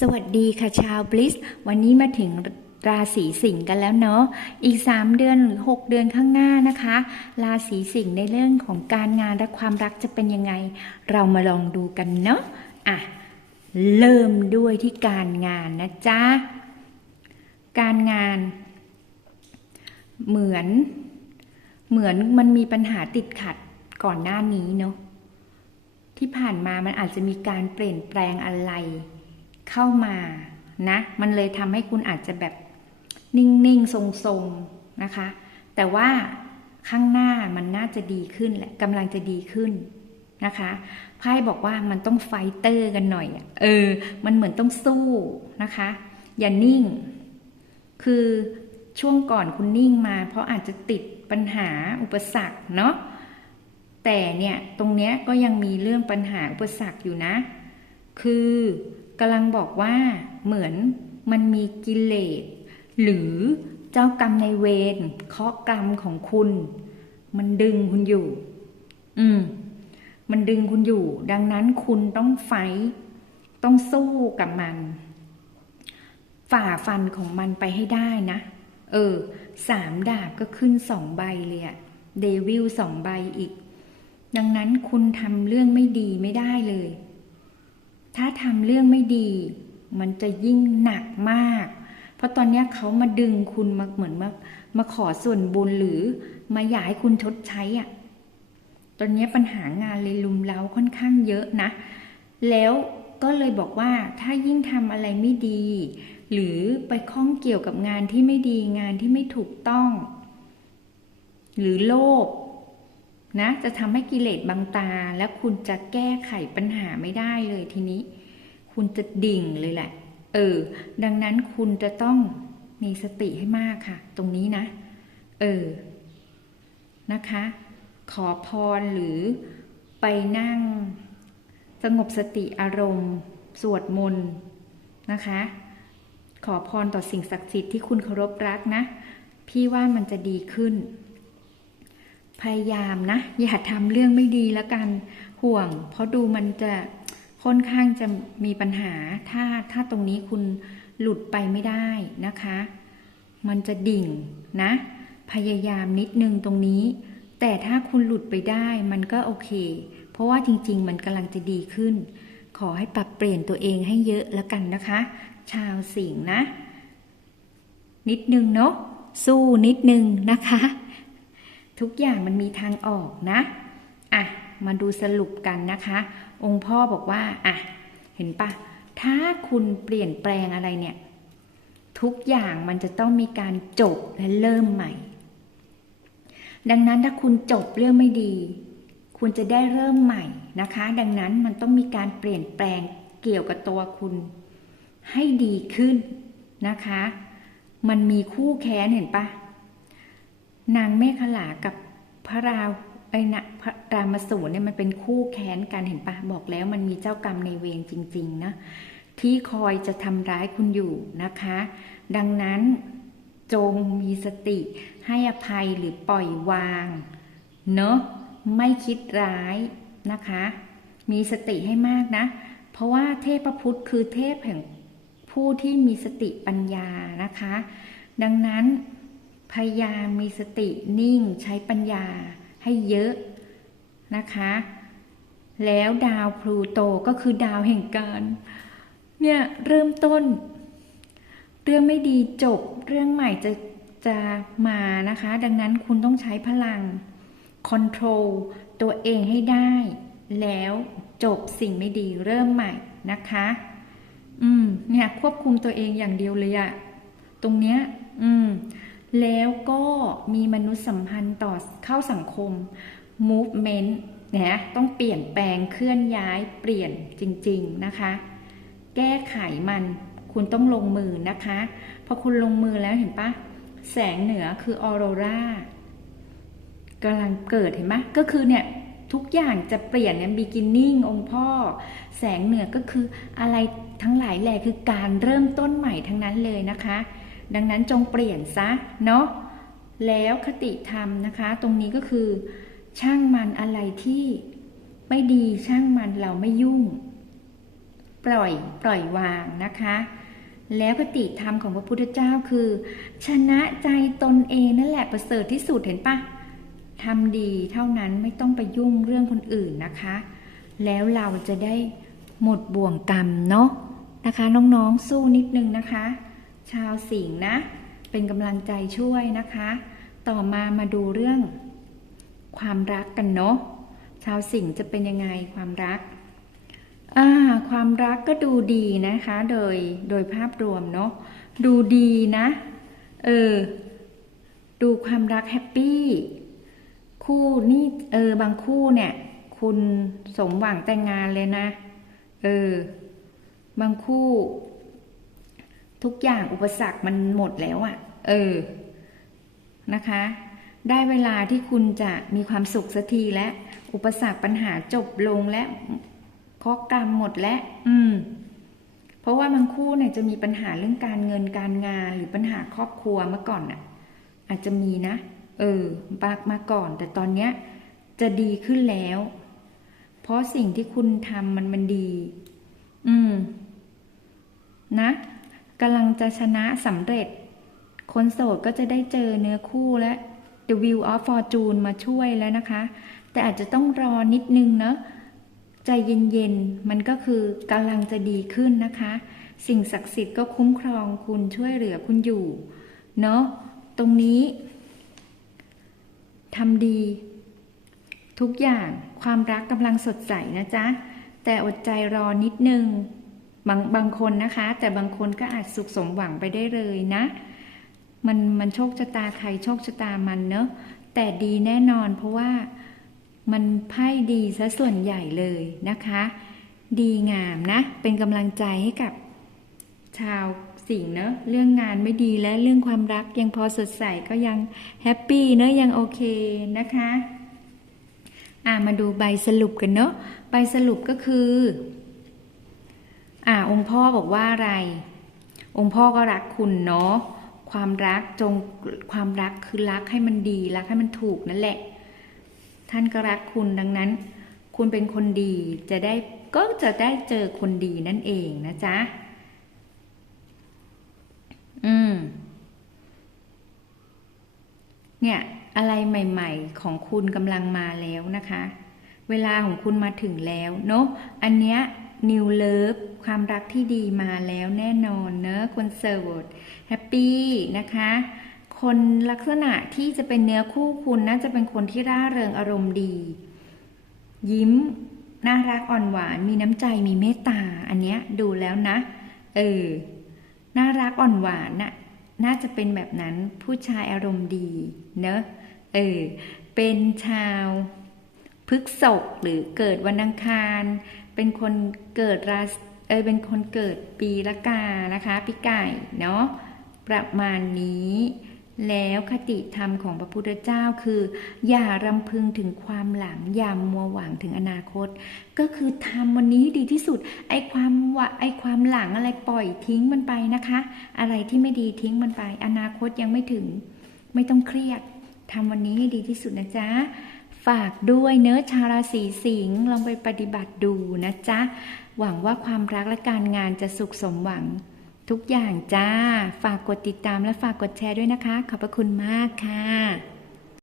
สวัสดีค่ะชาวบลิส วันนี้มาถึงราศีสิงห์กันแล้วเนาะ อีก 3 เดือนหรือ 6 เดือนข้างหน้านะคะ ราศีสิงห์ในเรื่องของการงานและความรักจะเป็นยังไง เรามาลองดูกันเนาะ อะ เริ่มด้วยที่การงานนะจ๊ะ การงาน เหมือน เหมือนมันมีปัญหาติดขัดก่อนหน้านี้เนาะ ที่ผ่านมามันอาจจะมีการเปลี่ยนแปลงอะไร เข้ามานะ มันเลยทำให้คุณอาจจะแบบนิ่งๆ ทรงๆ นะคะ แต่ว่าข้างหน้ามันน่าจะดีขึ้นแหละกำลังจะดีขึ้นนะคะไพ่บอกว่ามันต้องไฟเตอร์กันหน่อยเออ มันเหมือนต้องสู้นะคะ อย่านิ่ง คือช่วงก่อนคุณนิ่งมา เพราะอาจจะติดปัญหาอุปสรรคเนาะแต่เนี่ยตรงเนี้ยก็ยังมีเรื่องปัญหาอุปสรรคอยู่นะ คือ กำลังบอกว่าเหมือนมันมีกิเลสหรือเจ้ากรรมในเวรเคราะห์กรรมของคุณ มันดึงคุณอยู่ อืม มันดึงคุณอยู่ ดังนั้นคุณต้องไฟต้องสู้กับมัน ฝ่าฟันของมันไปให้ได้นะ เออ สามดาบก็ขึ้นสองใบเลยอะเดวิลสองใบอีก ดังนั้นคุณทำเรื่องไม่ดีไม่ได้เลย ถ้าทำเรื่องไม่ดี มันจะยิ่งหนักมาก เพราะตอนนี้เขามาดึงคุณมาเหมือนมามาขอส่วนบุญหรือมาอยากให้คุณชดใช้อะ่ะ ตอนนี้ปัญหางานเลยลุมเล้าค่อนข้างเยอะนะ แล้วก็เลยบอกว่าถ้ายิ่งทำอะไรไม่ดี หรือไปข้องเกี่ยวกับงานที่ไม่ดีงานที่ไม่ถูกต้อง หรือโลภ นะจะทำให้กิเลสบังตาและคุณจะแก้ไขปัญหาไม่ได้เลยทีนี้ คุณจะดิ่งเลยแหละ เออ ดังนั้นคุณจะต้องมีสติให้มากค่ะ ตรงนี้นะ เออ นะคะ ขอพรหรือไปนั่ง สงบสติอารมณ์ สวดมนต์นะคะ ขอพรต่อสิ่งศักดิ์สิทธิ์ที่คุณเคารพรักนะ พี่ว่ามันจะดีขึ้น พยายามนะ อย่าทำเรื่องไม่ดีแล้วกันห่วง เพราะดูมันจะค่อนข้างจะมีปัญหา ถ้าถ้าตรงนี้คุณหลุดไปไม่ได้นะคะ มันจะดิ่งนะ พยายามนิดนึงตรงนี้ แต่ถ้าคุณหลุดไปได้มันก็โอเค เพราะว่าจริง ๆ มันกำลังจะดีขึ้น ขอให้ปรับเปลี่ยนตัวเองให้เยอะแล้วกันนะคะ ชาวสิงห์นะ นิดนึงเนาะสู้นิดนึงนะคะ ทุกอย่างมันมีทางออกนะ อะ มาดูสรุปกันนะคะ องค์พ่อบอกว่า อะ เห็นปะ ถ้าคุณเปลี่ยนแปลงอะไรเนี่ย ทุกอย่างมันจะต้องมีการจบและเริ่มใหม่ ดังนั้นถ้าคุณจบเรื่องไม่ดี คุณจะได้เริ่มใหม่นะคะ ดังนั้นมันต้องมีการเปลี่ยนแปลงเกี่ยวกับตัวคุณ ให้ดีขึ้นนะคะ มันมีคู่แค้นเห็นปะ นางเมฆขลากับพระราไอ้นะพระรามสูรเนี่ยมันเป็นคู่แค้นกันเห็นปะบอกแล้วมันมีเจ้ากรรมในเวรจริง ๆ นะ ที่คอยจะทำร้ายคุณอยู่นะคะ ดังนั้นจงมีสติให้อภัยหรือปล่อยวางเนอะไม่คิดร้ายนะคะ มีสติให้มากนะ เพราะว่าเทพพุทธคือเทพแห่งผู้ที่มีสติปัญญานะคะ ดังนั้น พยายามมีสตินิ่งใช้ปัญญาให้เยอะนะคะ แล้วดาวพลูโตก็คือดาวแห่งการเนี่ยเริ่มต้น เรื่องไม่ดีจบเรื่องใหม่จะจะมานะคะ ดังนั้นคุณต้องใช้พลังคอนโทรลตัวเองให้ได้ แล้วจบสิ่งไม่ดีเริ่มใหม่นะคะ อืม เนี่ยควบคุมตัวเองอย่างเดียวเลยอะตรงเนี้ย อืม แล้วก็มีมนุษยสัมพันธ์ต่อเข้าสังคม movement นะต้องเปลี่ยนแปลงเคลื่อนย้ายเปลี่ยนจริง ๆ นะคะ แก้ไขมันคุณต้องลงมือนะคะ พอคุณลงมือแล้วเห็นปะแสงเหนือคือออโรรากำลังเกิดเห็นไหมก็คือเนี่ยทุกอย่างจะเปลี่ยนเนี่ย beginning องค์พ่อ แสงเหนือก็คืออะไรทั้งหลายแหล่คือการเริ่มต้นใหม่ทั้งนั้นเลยนะคะ ดังนั้นจงเปลี่ยนซะเนาะแล้วคติธรรมนะคะ ตรงนี้ก็คือ ช่างมันอะไรที่ไม่ดีช่างมันเราไม่ยุ่ง ปล่อยปล่อยวางนะคะ แล้วคติธรรมของพระพุทธเจ้าคือ ชนะใจตนเองนั่นแหละประเสริฐที่สุดเห็นปะทำดีเท่านั้นไม่ต้องไปยุ่งเรื่องคนอื่นนะคะ แล้วเราจะได้หมดบ่วงกรรมเนาะนะคะ น้องๆสู้นิดนึงนะคะ ชาวสิงห์นะ เป็นกำลังใจช่วยนะคะ ต่อมามาดูเรื่อง ความรักกันเนาะชาวสิงห์จะเป็นยังไงความรักอ่าความรักก็ดูดีนะคะ โดยโดยภาพรวมเนาะดูดีนะเออดูความรักแฮปปี้คู่นี่เออบางคู่เนี่ย คุณสมหวังแต่งงานเลยนะ เออบางคู่ ทุกอย่างอุปสรรคมันหมดแล้วอะ่ะ เออ นะคะ ได้เวลาที่คุณจะมีความสุขสักทีและอุปสรรคปัญหาจบลงและข้อกรรมหมดแล้วอืม เพราะว่าบางคู่เนี่ยจะมีปัญหาเรื่องการเงินการงานหรือปัญหาครอบครัวเมื่อก่อนน่ะ อาจจะมีนะ เออปากมาก่อน แต่ตอนเนี้ย จะดีขึ้นแล้ว เพราะสิ่งที่คุณทำมันมันดี อืม นะ กำลังจะชนะสำเร็จ คนโสดก็จะได้เจอเนื้อคู่และ The Wheel of Fortune มาช่วยแล้วนะคะ แต่อาจจะต้องรอนิดนึงเนอะใจเย็นๆ มันก็คือกำลังจะดีขึ้นนะคะ สิ่งศักดิ์สิทธิ์ก็คุ้มครองคุณช่วยเหลือคุณอยู่ เนอะตรงนี้ทำดี ทุกอย่างความรักกำลังสดใสนะจ๊ะ แต่อดใจรอนิดนึง บางบางคนนะคะ แต่บางคนก็อาจสุขสมหวังไปได้เลยนะ มันมันโชคชะตาใครโชคชะตามันเนอะแต่ดีแน่นอนเพราะว่ามันไพ่ดีซะส่วนใหญ่เลยนะคะ ดีงามนะ เป็นกำลังใจให้กับชาวสิงเนอะเรื่องงานไม่ดีและเรื่องความรักยังพอสดใสก็ยังแฮปปี้เนอะยังโอเคนะคะอ่ามาดูใบสรุปกันเนอะใบสรุปก็คือ อ่าองค์พ่อบอกว่าอะไร องค์พ่อก็รักคุณเนาะความรักจงความรักคือรักให้มันดีรักให้มันถูกนั่นแหละ ท่านก็รักคุณดังนั้น คุณเป็นคนดีจะได้ก็จะได้เจอคนดีนั่นเองนะจ๊ะอืม เนี่ย อะไรใหม่ ๆ ของคุณกำลังมาแล้วนะคะ เวลาของคุณมาถึงแล้วเนาะอันเนี้ย นิวเลิฟความรักที่ดีมาแล้วแน่นอนเนอะคนเซิร์ฟแฮปปี้นะคะ คนลักษณะที่จะเป็นเนื้อคู่คุณน่าจะเป็นคนที่ร่าเริงอารมณ์ดี ยิ้มน่ารักอ่อนหวานมีน้ำใจมีเมตตา อันเนี้ยดูแล้วนะ เออ น่ารักอ่อนหวานน่ะน่าจะเป็นแบบนั้นผู้ชายอารมณ์ดีเนอะเออเป็นชาวพฤกษกหรือเกิดวันอังคาร เป็นคนเกิดราเออเป็นคนเกิดปีละกานะคะปีไก่เนาะประมาณนี้แล้วคติธรรมของพระพุทธเจ้าคือ อย่ารำพึงถึงความหลัง อย่ามัวหวังถึงอนาคต ก็คือทำวันนี้ให้ดีที่สุด ไอ้ความวะไอ้ความหลังอะไรปล่อยทิ้งมันไปนะคะ อะไรที่ไม่ดีทิ้งมันไป อนาคตยังไม่ถึง ไม่ต้องเครียดทำวันนี้ให้ดีที่สุดนะจ๊ะ ฝากด้วยเนื้อชาวราศีสิงห์ลองไปปฏิบัติดูนะจ๊ะ หวังว่าความรักและการงานจะสุขสมหวัง ทุกอย่างจ้า ฝากกดติดตามและฝากกดแชร์ด้วยนะคะ ขอบพระคุณมากค่ะ